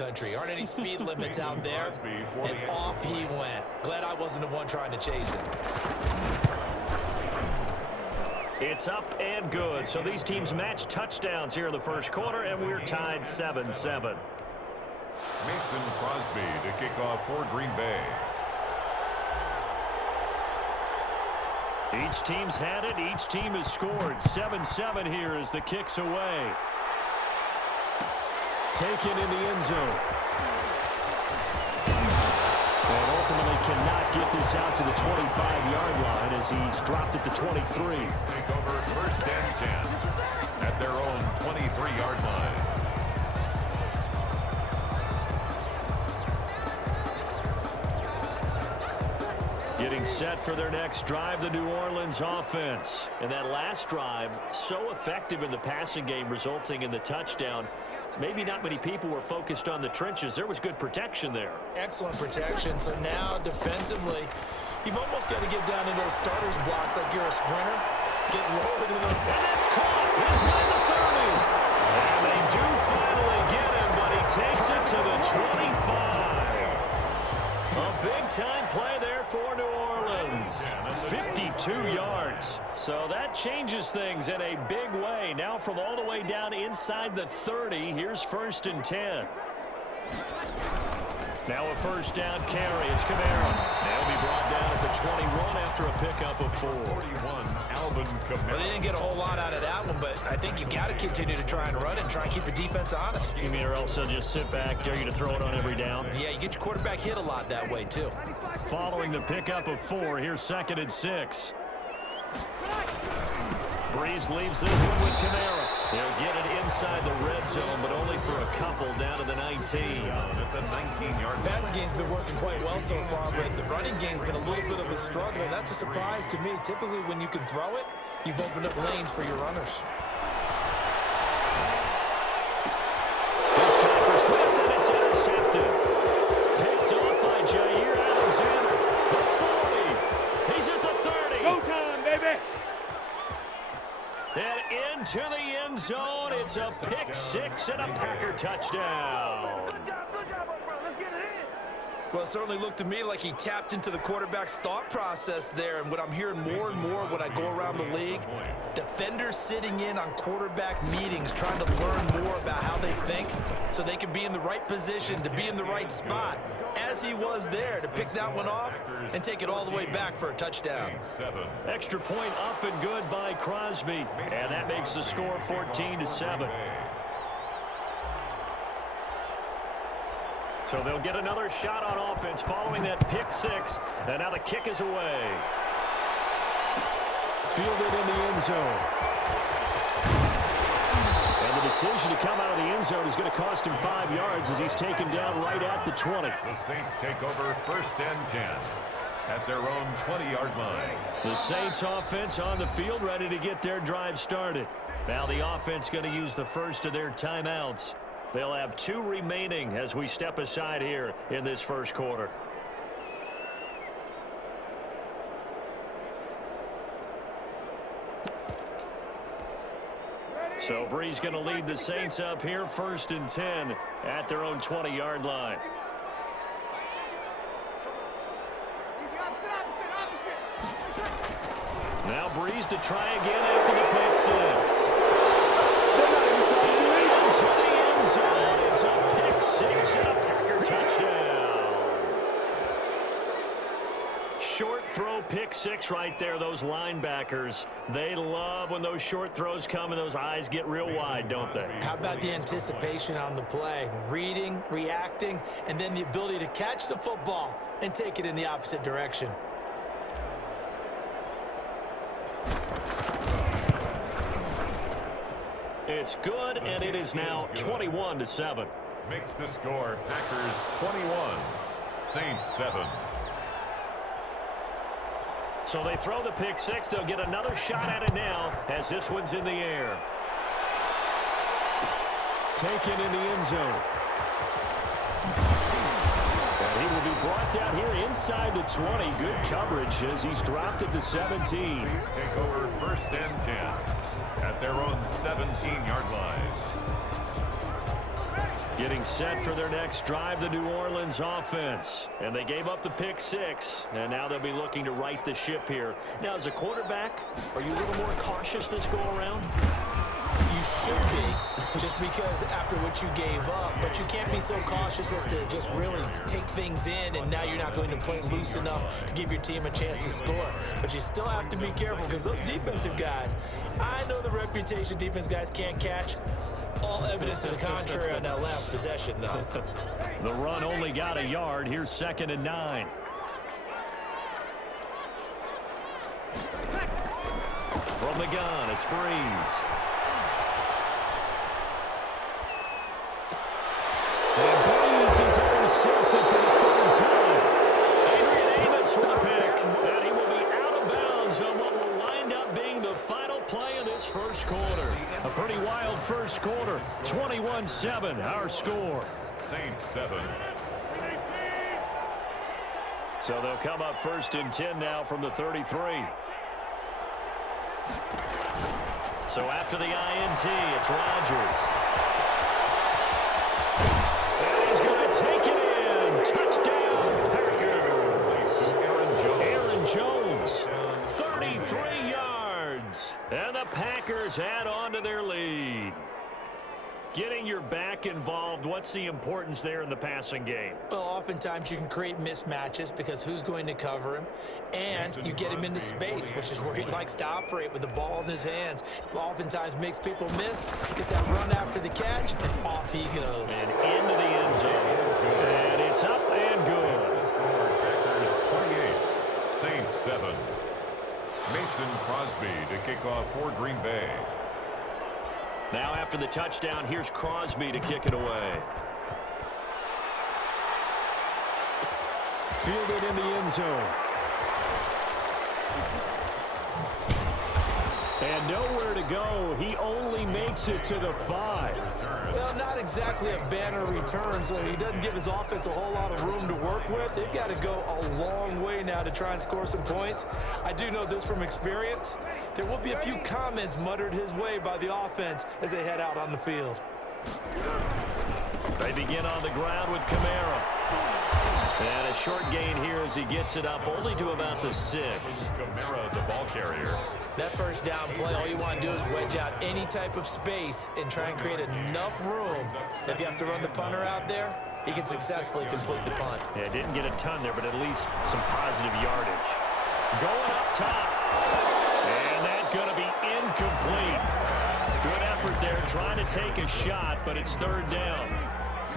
country. Aren't any speed limits out there. And off he went. Glad I wasn't the one trying to chase it. It's up and good. So these teams match touchdowns here in the first quarter, and we're tied 7-7. Mason Crosby to kick off for Green Bay. Each team's had it. Each team has scored. 7-7 here as the kick's away. Taken in the end zone. And ultimately cannot get this out to the 25-yard line as he's dropped at the 23. Take over first and 10 at their own 23-yard line. Getting set for their next drive, the New Orleans offense. And that last drive, so effective in the passing game, resulting in the touchdown. Maybe not many people were focused on the trenches. There was good protection there. Excellent protection. So now defensively, you've almost got to get down into those starters blocks like you're a sprinter. Get lower to them. And that's caught inside the 30. And they do finally get him, but he takes it to the 25. A big-time play there for New Orleans. 52 yards. So that changes things in a big way. Now from all the way down inside the 30, here's first and 10. Now a first down carry. It's Kamara. They'll be brought down at the 21 after a pickup of 4. 41, Alvin Kamara. Well, they didn't get a whole lot out of that one, but I think you've got to continue to try and run it and try and keep the defense honest. You mean or else they'll just sit back, dare you to throw it on every down? Yeah, you get your quarterback hit a lot that way, too. Following the pickup of 4, here's second and 6. Breeze leaves this one with Kamara. They'll get it inside the red zone, but only for a couple down to the 19. At the 19-yard line. Passing game's been working quite well so far, but the running game's been a little bit of a struggle. That's a surprise to me. Typically, when you can throw it, you've opened up lanes for your runners. This time for Smith, and it's intercepted. Picked off by Jair Alexander. The 40. He's at the 30. Go time, baby. And into the end zone. It's a pick 6 and a Packer touchdown. Good job, bro. Let's get it in. Well, it certainly looked to me like he tapped into the quarterback's thought process there. And what I'm hearing more and more when I go around the league, defenders sitting in on quarterback meetings trying to learn more about how they think so they can be in the right position to be in the right spot, as he was there to pick that one off and take it all the way back for a touchdown. Extra point up and good by Crosby. And that makes the score 14-7. So they'll get another shot on offense following that pick 6. And now the kick is away. Fielded in the end zone. And the decision to come out of the end zone is going to cost him 5 yards as he's taken down right at the 20. The Saints take over first and 10 at their own 20-yard line. The Saints offense on the field ready to get their drive started. Now the offense going to use the first of their timeouts. They'll have 2 remaining as we step aside here in this first quarter. So Breeze going to lead the Saints up here first and 10 at their own 20-yard line. Now Breeze to try again after the pick 6. Into the end zone. It's a pick 6 and a Packer touchdown. Short throw pick 6 right there. Those linebackers, they love when those short throws come and those eyes get real wide, don't they? How about the anticipation on the play? Reading, reacting, and then the ability to catch the football and take it in the opposite direction. It's good, and it is now 21-7. Makes the score Packers 21, Saints 7. So they throw the pick 6. They'll get another shot at it now as this one's in the air. Taken in the end zone. And he will be brought down here inside the 20. Good coverage as he's dropped at the 17. Saints take over first and 10 at their own 17-yard line. Getting set for their next drive, the New Orleans offense. And they gave up the pick 6, and now they'll be looking to right the ship here. Now, as a quarterback, are you a little more cautious this go-around? You should be, just because after what you gave up, but you can't be so cautious as to just really take things in, and now you're not going to play loose enough to give your team a chance to score. But you still have to be careful, because those defensive guys, I know the reputation defense guys can't catch. All evidence to the contrary on that last possession, though. The run only got a yard. Here's 2nd and 9. From the gun, it's Breeze. And Breeze is intercepted for the 3rd time. Adrian Amos with a pick. And he will be out of bounds on what will wind up being the final play of this first quarter. A pretty wild first quarter. 21-7, our score. Saints 7. So they'll come up 1st and 10 now from the 33. So after the INT, it's Rodgers. And he's going to take it in. Touchdown, Packers. Aaron Jones, 33 yards. And the Packers add on to their lead. Getting your back involved, what's the importance there in the passing game? Well, oftentimes you can create mismatches because who's going to cover him, and you get him into space, which is where he likes to operate with the ball in his hands. Oftentimes makes people miss, gets that run after the catch, and off he goes. And into the end zone. And it's up and good. Packers 28, Saints 7. Mason Crosby to kick off for Green Bay. Now after the touchdown, here's Crosby to kick it away. Fielded in the end zone. And nowhere to go. He only makes it to the 5. Well, not exactly a banner return, so he doesn't give his offense a whole lot of room to work with. They've got to go a long way now to try and score some points. I do know this from experience. There will be a few comments muttered his way by the offense as they head out on the field. They begin on the ground with Kamara. And a short gain here as he gets it up only to about the 6. Kamara, the ball carrier. That first down play, all you want to do is wedge out any type of space and try and create enough room. If you have to run the punter out there, he can successfully complete the punt. Yeah, didn't get a ton there, but at least some positive yardage. Going up top. And that's going to be incomplete. Good effort there, trying to take a shot, but it's 3rd down.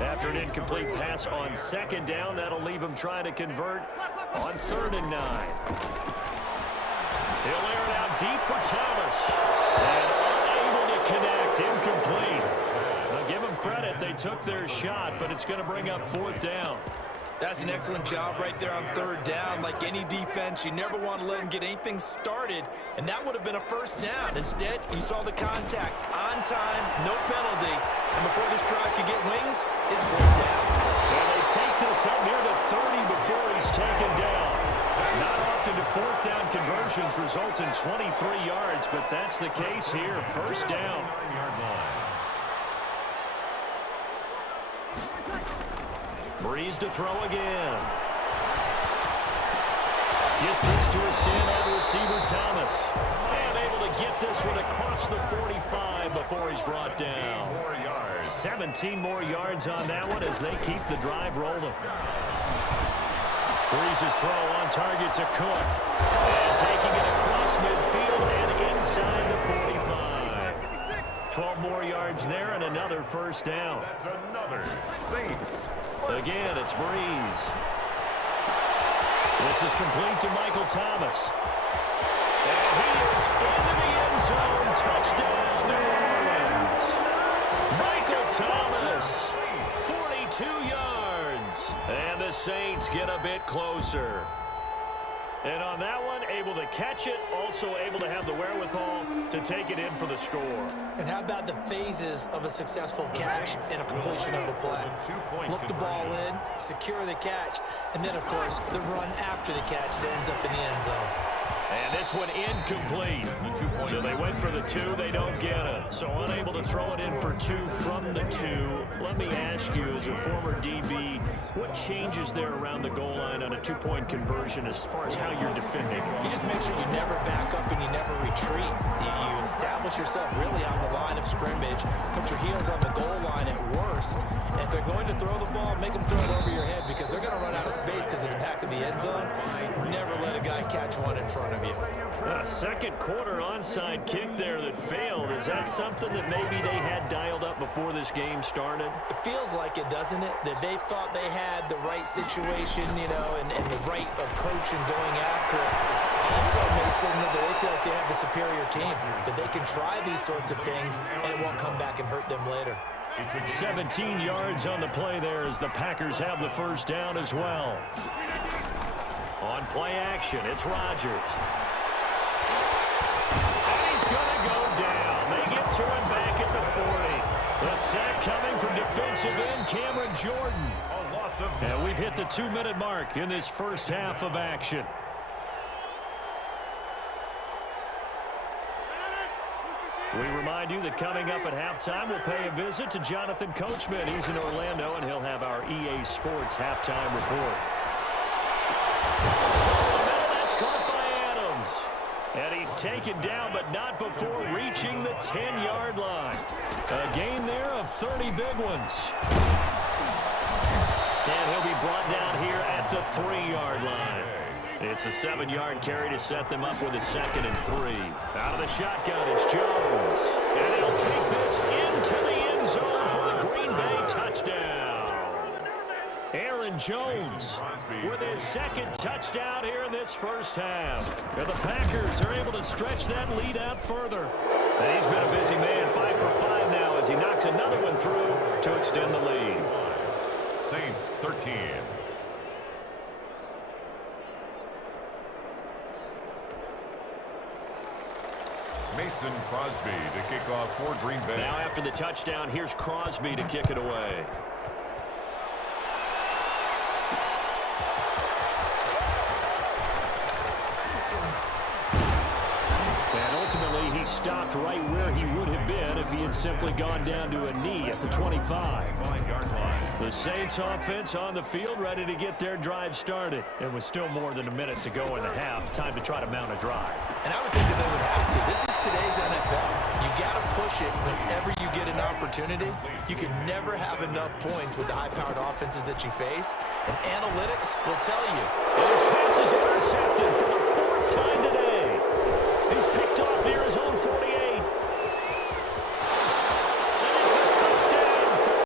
After an incomplete pass on 2nd down, that'll leave him trying to convert on 3rd and 9. He'll air it out deep for Thomas. And unable to connect, incomplete. Now give them credit, they took their shot, but it's going to bring up 4th down. That's an excellent job right there on 3rd down. Like any defense, you never want to let them get anything started, and that would have been a 1st down. Instead, you saw the contact on time, no penalty, and before this drive could get wings, it's 4th down. And they take this up near the 30 before he's taken down. Not often do 4th down conversions result in 23 yards, but that's the case here. 1st down. 9-yard line. Breeze to throw again. Gets this to a standout receiver, Thomas. And able to get this one across the 45 before he's brought down. 17 more yards on that one as they keep the drive rolling. Breeze's throw on target to Cook. And taking it across midfield and inside the 45. 12 more yards there and another 1st down. That's another Saints. Again, it's Breeze. This is complete to Michael Thomas. And he is into the end zone. Touchdown, New Orleans. Michael Thomas, 42 yards. And the Saints get a bit closer. And on that one, able to catch it, also able to have the wherewithal to take it in for the score. And how about the phases of a successful catch and a completion of a play? Look the ball in, secure the catch, and then, of course, the run after the catch that ends up in the end zone. And this one incomplete. So they went for the 2. They don't get it. So unable to throw it in for 2 from the 2. Let me ask you, as a former DB, what changes there around the goal line on a 2-point conversion as far as how you're defending? You just make sure you never back up and you never retreat. You establish yourself really on the line of scrimmage, put your heels on the goal line at worst, and if they're going to throw the ball, make them throw it over your head because they're going to run out of space because of the back of the end zone. Never let a guy catch one in front of you. Second quarter onside kick there that failed. Is that something that maybe they had dialed up before this game started? It feels like it, doesn't it? That they thought they had the right situation, you know, and the right approach in going after it. Also may signal that they feel like they have the superior team, that they can try these sorts of things and it won't come back and hurt them later. 17 yards on the play there as the Packers have the first down as well. On play action, it's Rodgers. And he's going to go down. They get to him back at the 40. The sack coming from defensive end Cameron Jordan. And we've hit the 2-minute mark in this first half of action. We remind you that coming up at halftime, we'll pay a visit to Jonathan Coachman. He's in Orlando, and he'll have our EA Sports halftime report. That's caught by Adams. And he's taken down, but not before reaching the 10-yard line. A gain there of 30 big ones. And he'll be brought down here at the 3-yard line. It's a 7-yard carry to set them up with a 2nd and 3. Out of the shotgun, it's Jones. And he'll take this into the end zone for the Green Bay touchdown. Aaron Jones with his 2nd touchdown here in this first half. And the Packers are able to stretch that lead out further. And he's been a busy man, 5 for 5 now as he knocks another one through to extend the lead. Saints 13. Mason Crosby to kick off for Green Bay. Now after the touchdown, here's Crosby to kick it away. And ultimately, he stopped right where he would have been if he had simply gone down to a knee at the 25. 5-yard line. The Saints offense on the field ready to get their drive started. It was still more than a minute to go in the half. Time to try to mount a drive. And I would think that they would have to. This is today's NFL. You got to push it whenever you get an opportunity. You can never have enough points with the high-powered offenses that you face. And analytics will tell you. And his pass is intercepted for the 4th time today. He's picked off near his own 40.